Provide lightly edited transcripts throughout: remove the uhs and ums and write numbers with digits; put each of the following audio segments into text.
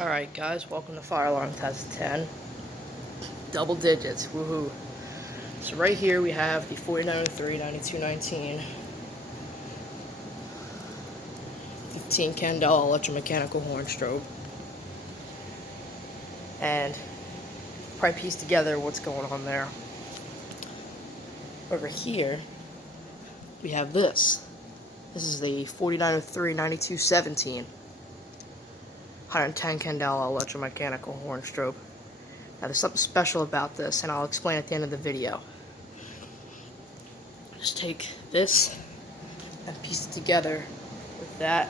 Alright guys, welcome to Fire Alarm Test 10. Double digits, woohoo. So right here we have the 4903, 9219, 15 Candela electromechanical horn strobe. And probably piece together what's going on there. Over here, we have this. This is the 4903, 9217, 110 Candela electromechanical horn strobe. Now there's something special about this, and I'll explain at the end of the video. Just take this and piece it together with that.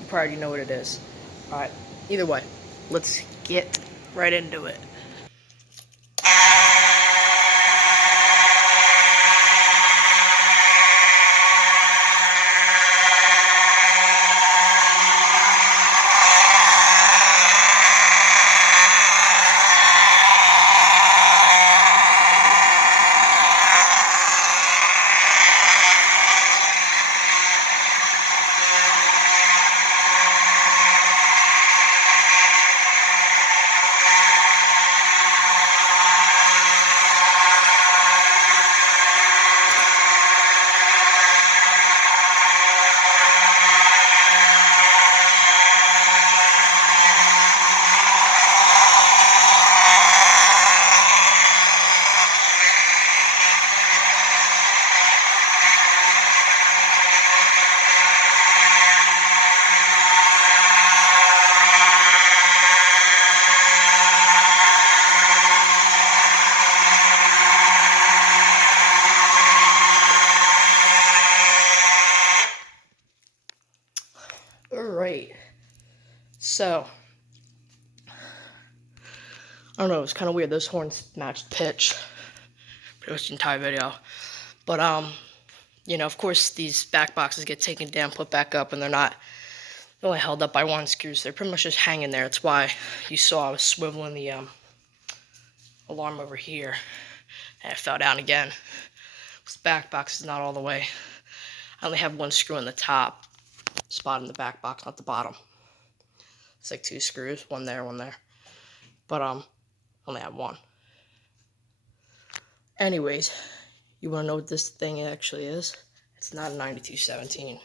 You probably already know what it is. Alright, either way, let's get right into it. Alright, so, I don't know, it's kind of weird, those horns matched pitch, pretty much the entire video, but, you know, of course, these back boxes get taken down, put back up, and they're only held up by one screw, so they're pretty much just hanging there. That's why you saw I was swiveling the, alarm over here, and it fell down again. This back box is not all the way. I only have one screw in the top spot in the back box, not the bottom. It's like two screws, one there, one there. But I only have one. Anyways, you wanna know what this thing actually is? It's not a 9217.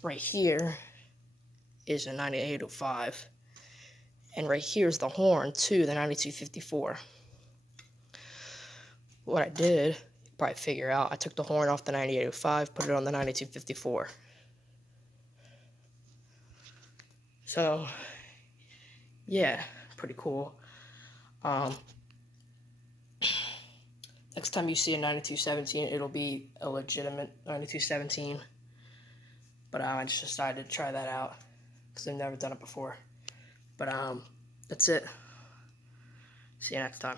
Right here is a 9805. And right here is the horn to the 9254. What I did, you probably figure out, I took the horn off the 9805, put it on the 9254. So, yeah, pretty cool. Next time you see a 9217, it'll be a legitimate 9217. But I just decided to try that out because I've never done it before. But that's it. See you next time.